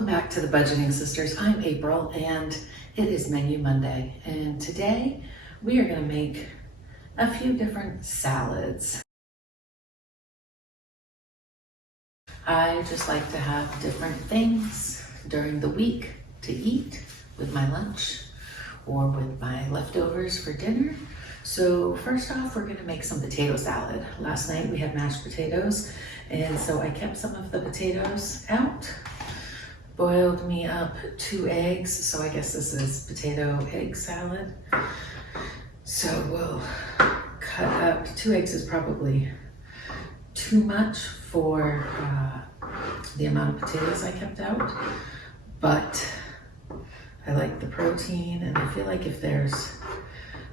Welcome back to the Budgeting Sisters. I'm April and it is Menu Monday, and today we are going to make a few different salads. I just like to have different things during the week to eat with my lunch or with my leftovers for dinner. So first off, we're going to make some potato salad. Last night we had mashed potatoes, and so I kept some of the potatoes out. Boiled me up 2 eggs, so I guess this is potato egg salad. So we'll cut up, 2 eggs is probably too much for the amount of potatoes I kept out, but I like the protein, and I feel like if there's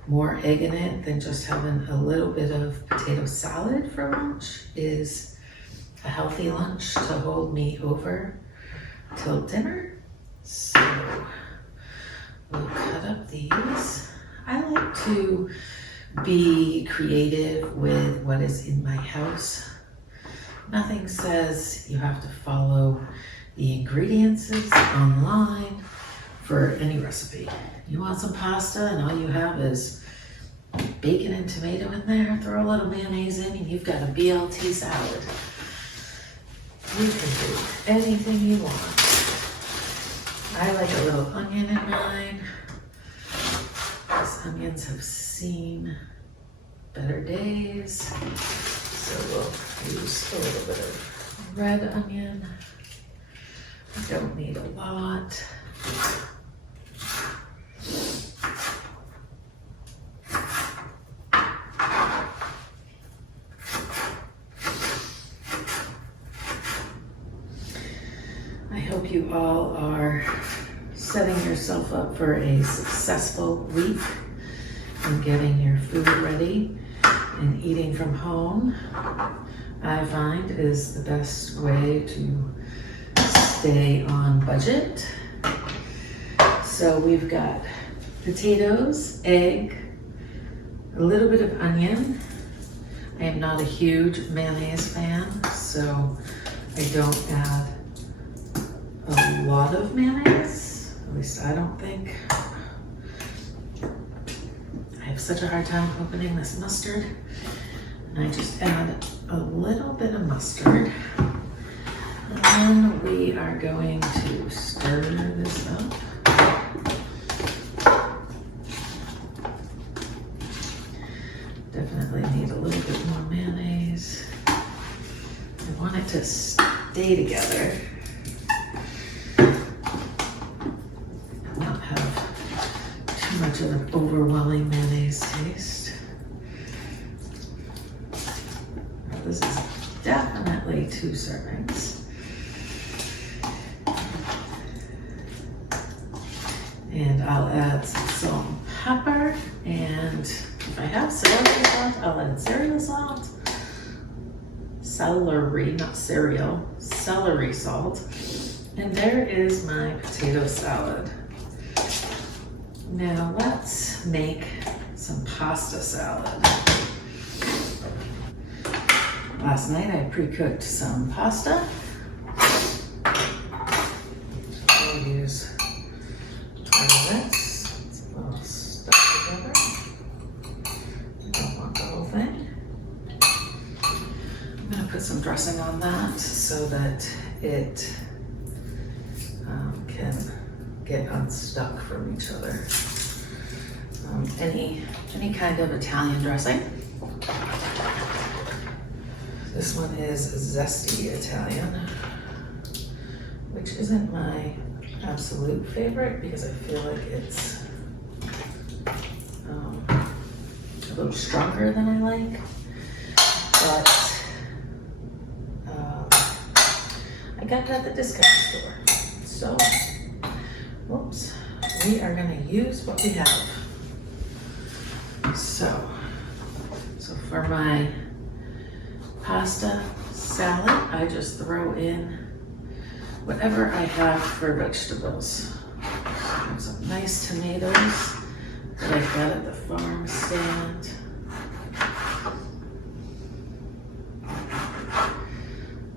more egg in it than just having a little bit of potato salad for lunch is a healthy lunch to hold me over till dinner. So we'll cut up these. I like to be creative with what is in my house. Nothing says you have to follow the ingredients online for any recipe. You want some pasta and all you have is bacon and tomato in there, throw a little mayonnaise in and you've got a BLT salad. You can do anything you want. I like a little onion in mine. These onions have seen better days. So we'll use a little bit of red onion. I don't need a lot. I hope you all are setting yourself up for a successful week and getting your food ready, and eating from home, I find, is the best way to stay on budget. So we've got potatoes, egg, a little bit of onion. I am not a huge mayonnaise fan, so I don't add a lot of mayonnaise, at least I don't think. I have such a hard time opening this mustard, and I just add a little bit of mustard. And then we are going to stir this up. Definitely need a little bit more mayonnaise. I want it to stay together. Not have too much of an overwhelming mayonnaise taste. This is definitely 2 servings. And I'll add some salt and pepper, and if I have celery salt, I'll add cereal salt. Celery, not cereal, celery salt. And there is my potato salad. Now let's make some pasta salad. Last night I pre-cooked some pasta. I'll use this. It's a little stuck together. I don't want the whole thing. I'm going to put some dressing on that so that it can get unstuck from each other. Any kind of Italian dressing. This one is Zesty Italian, which isn't my absolute favorite because I feel like it's a little stronger than I like, but I got it at the discount store. So, whoops, we are going to use what we have. So for my pasta salad, I just throw in whatever I have for vegetables. Some nice tomatoes that I got at the farm stand.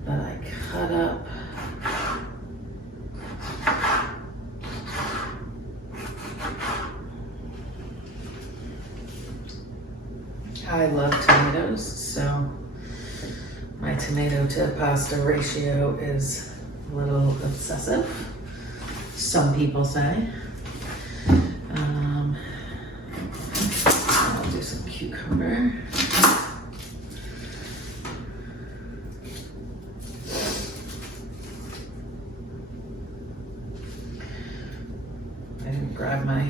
That I cut up I love tomatoes, so my tomato to pasta ratio is a little obsessive, some people say. I'll do some cucumber. I didn't grab my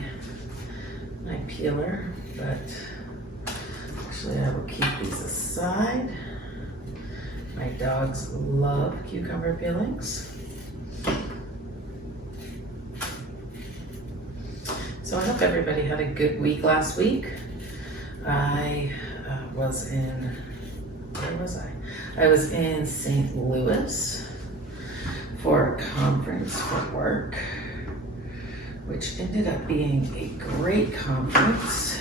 peeler, but actually I will keep these aside. My dogs love cucumber peelings. So I hope everybody had a good week last week. I was in, where was I? I was in St. Louis for a conference for work, which ended up being a great conference.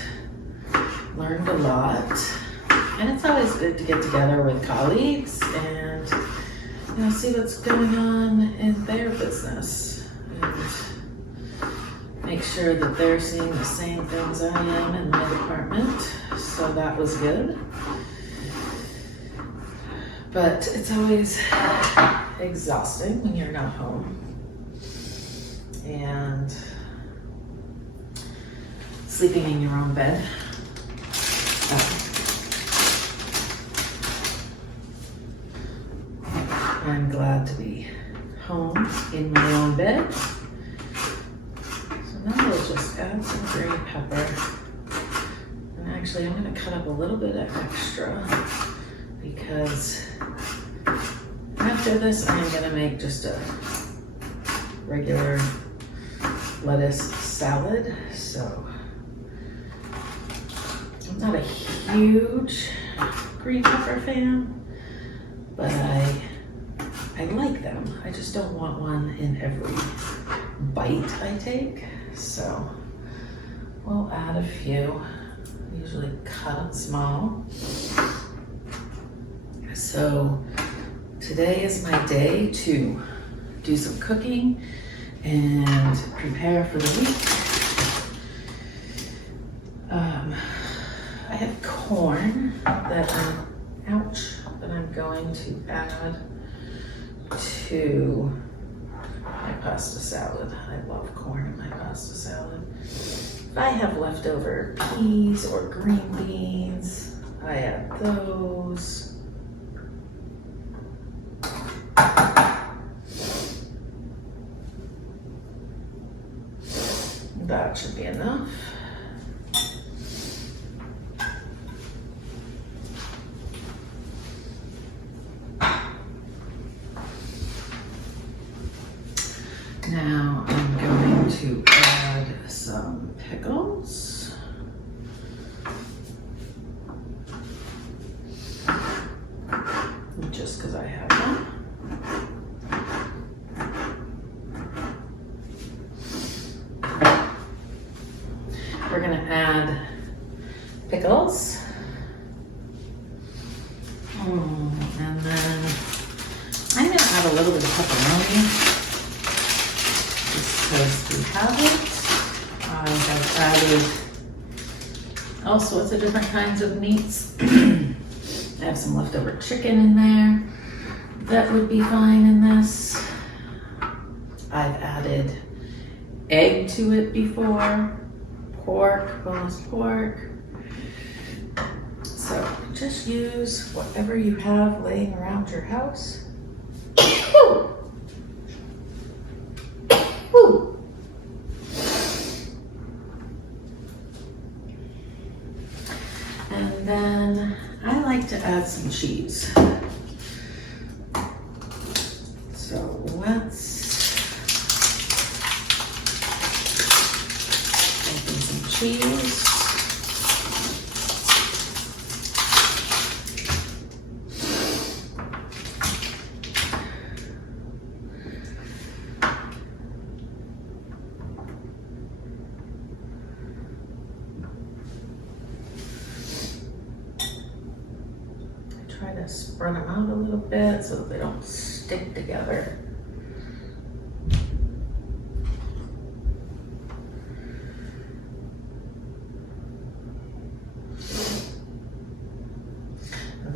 Learned a lot. And it's always good to get together with colleagues and see what's going on in their business and make sure that they're seeing the same things I am in my department. So that was good. But it's always exhausting when you're not home and sleeping in your own bed. I'm glad to be home in my own bed. So now we'll just add some green pepper. And actually I'm going to cut up a little bit of extra because after this I'm going to make just a regular lettuce salad. So I'm not a huge green pepper fan, but I like them. I just don't want one in every bite I take. So we'll add a few. I usually cut them small. So today is my day to do some cooking and prepare for the week. I have corn that I'm going to add to my pasta salad. I love corn in my pasta salad. If I have leftover peas or green beans, I add those. That should be enough. Now I'm going to add some pickles. Just because I have them. We're going to add pickles. And then I'm going to add a little bit of pepperoni. Because we have it. I have added all sorts of different kinds of meats. I have some leftover chicken in there. That would be fine in this. I've added egg to it before. Pork, boneless pork. So just use whatever you have laying around your house. And then I like to add some cheese. So let's open some cheese. Try to spread them out a little bit so that they don't stick together.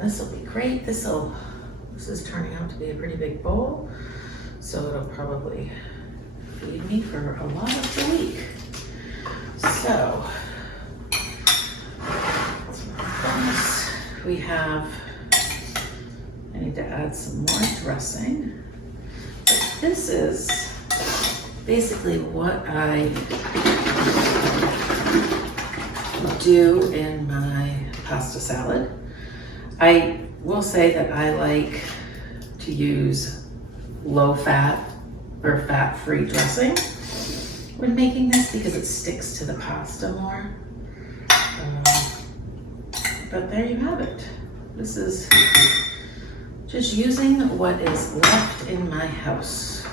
this will be great. This is turning out to be a pretty big bowl, so it'll probably feed me for a lot of the week. So, we have, I need to add some more dressing. But this is basically what I do in my pasta salad. I will say that I like to use low fat or fat-free dressing when making this because it sticks to the pasta more. But there you have it. This is just using what is left in my house.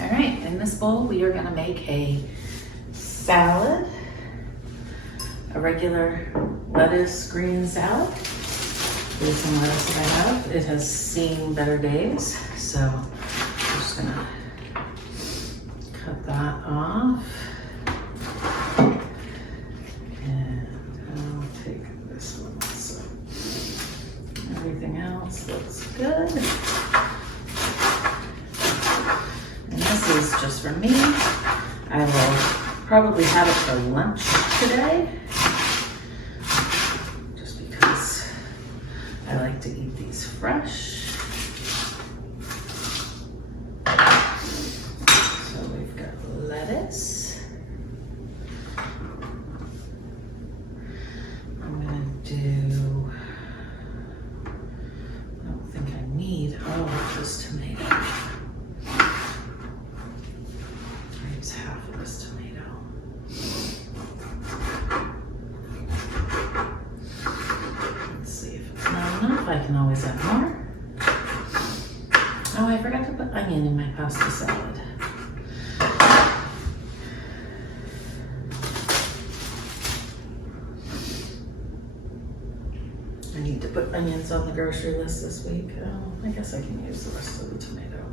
All right, in this bowl, we are gonna make a salad, a regular lettuce green salad. Here's some lettuce that I have. It has seen better days, so I'm just gonna cut that off. And I'll take this one also. Everything else looks good. And this is just for me. I will probably have it for lunch today, just because I like to eat these fresh. So we've got lettuce. I'm gonna do, I don't think I need all of this tomato. Use half of this tomato. Let's see if it's not enough. I can always add more. Oh, I forgot to put onion in my pasta salad. I need to put onions on the grocery list this week. Oh, I guess I can use the rest of the tomato.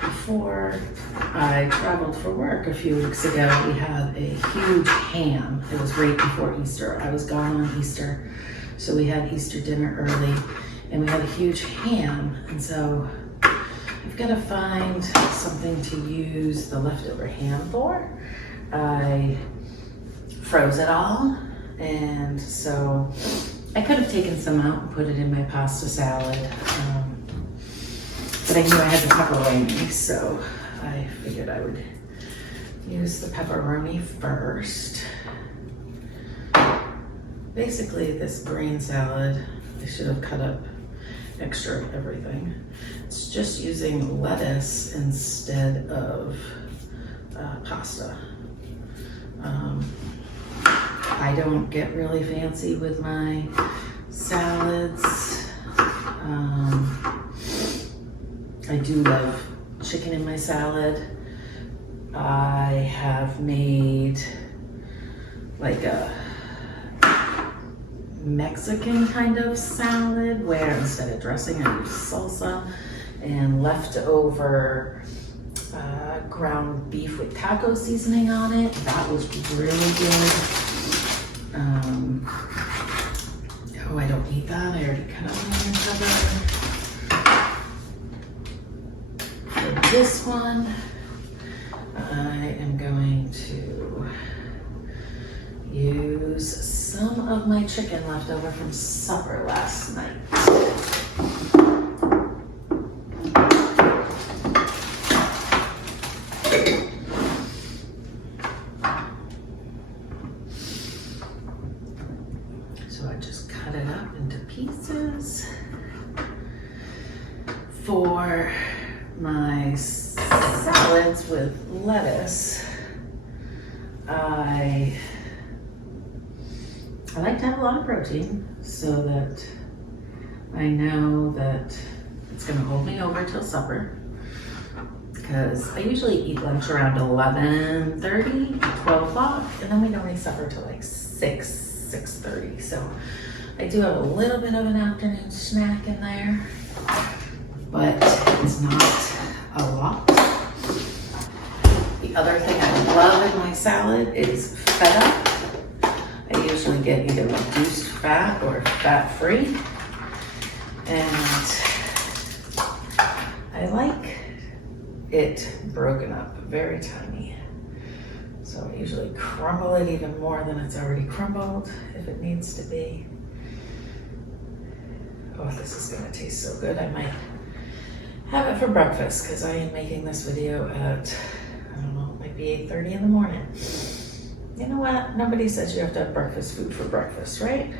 Before I traveled for work a few weeks ago, we had a huge ham. It was right before Easter. I was gone on Easter, so we had Easter dinner early, and we had a huge ham. And so I've got to find something to use the leftover ham for. I froze it all, and so I could have taken some out and put it in my pasta salad. But I knew I had the pepperoni, so I figured I would use the pepperoni first. Basically, this green salad, I should have cut up extra of everything. It's just using lettuce instead of pasta. I don't get really fancy with my salads. I do love chicken in my salad. I have made like a Mexican kind of salad where instead of dressing I use salsa and leftover ground beef with taco seasoning on it. That was really good. Oh, I don't need that. I already cut out my cover. This one, I am going to use some of my chicken left over from supper last night. So I just cut it up into pieces. For my salads with lettuce, I like to have a lot of protein so that I know that it's going to hold me over till supper, because I usually eat lunch around 11:30, 12 o'clock, and then we don't eat supper till like 6:30. So I do have a little bit of an afternoon snack in there, but it's not a lot. other thing I love in my salad is feta. I usually get either reduced fat or fat-free. And I like it broken up, very tiny. So I usually crumble it even more than it's already crumbled, if it needs to be. Oh, this is gonna taste so good. I might have it for breakfast because I am making this video at, I don't know, it might be 8:30 in the morning. You know what? Nobody says you have to have breakfast food for breakfast, right?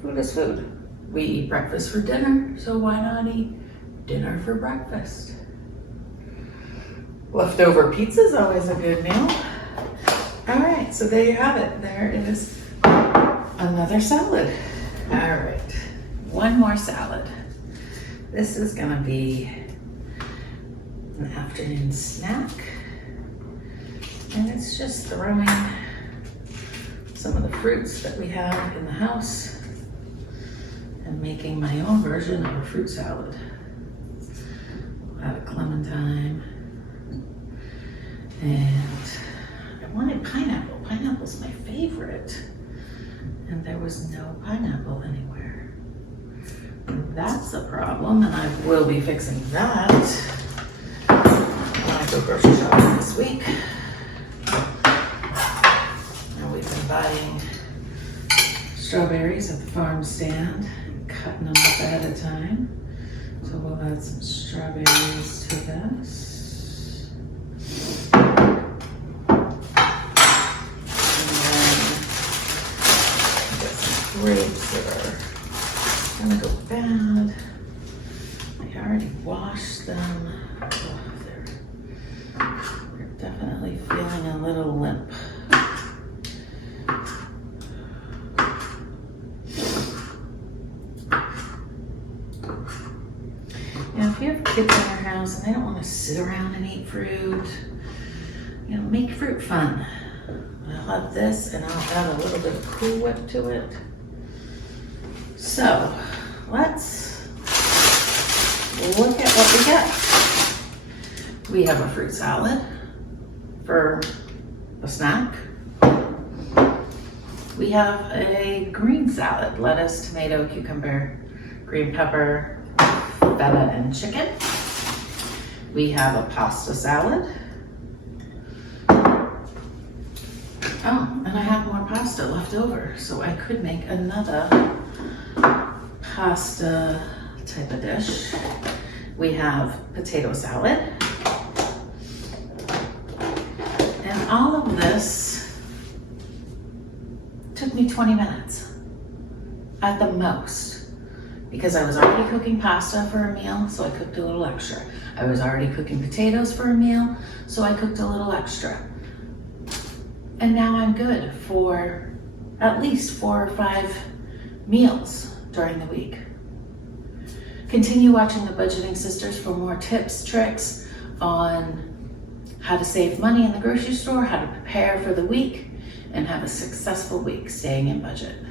Food is food. We eat breakfast for dinner, so why not eat dinner for breakfast? Leftover pizza is always a good meal. All right, so there you have it. There is another salad. All right, one more salad. This is gonna be an afternoon snack. And it's just throwing some of the fruits that we have in the house and making my own version of a fruit salad. I'll add a clementine. And I wanted pineapple. Pineapple's my favorite. And there was no pineapple anywhere. That's a problem, and I will be fixing that when I go grocery shopping this week. Now we've been buying strawberries at the farm stand and cutting them up ahead of time. So we'll add some strawberries to this. Grapes that are gonna go bad. I already washed them. Oh, they're definitely feeling a little limp. Now, if you have kids in your house and they don't want to sit around and eat fruit, you know, make fruit fun. I'll have this and I'll add a little bit of Cool Whip to it. So let's look at what we get. We have a fruit salad for a snack. We have a green salad, lettuce, tomato, cucumber, green pepper, feta, and chicken. We have a pasta salad. Oh, and I have more pasta left over, so I could make another pasta type of dish. We have potato salad. And all of this took me 20 minutes at the most, because I was already cooking pasta for a meal, so I cooked a little extra. I was already cooking potatoes for a meal, so I cooked a little extra. And now I'm good for at least 4 or 5 meals during the week. Continue watching the Budgeting Sisters for more tips, tricks on how to save money in the grocery store, how to prepare for the week, and have a successful week staying in budget.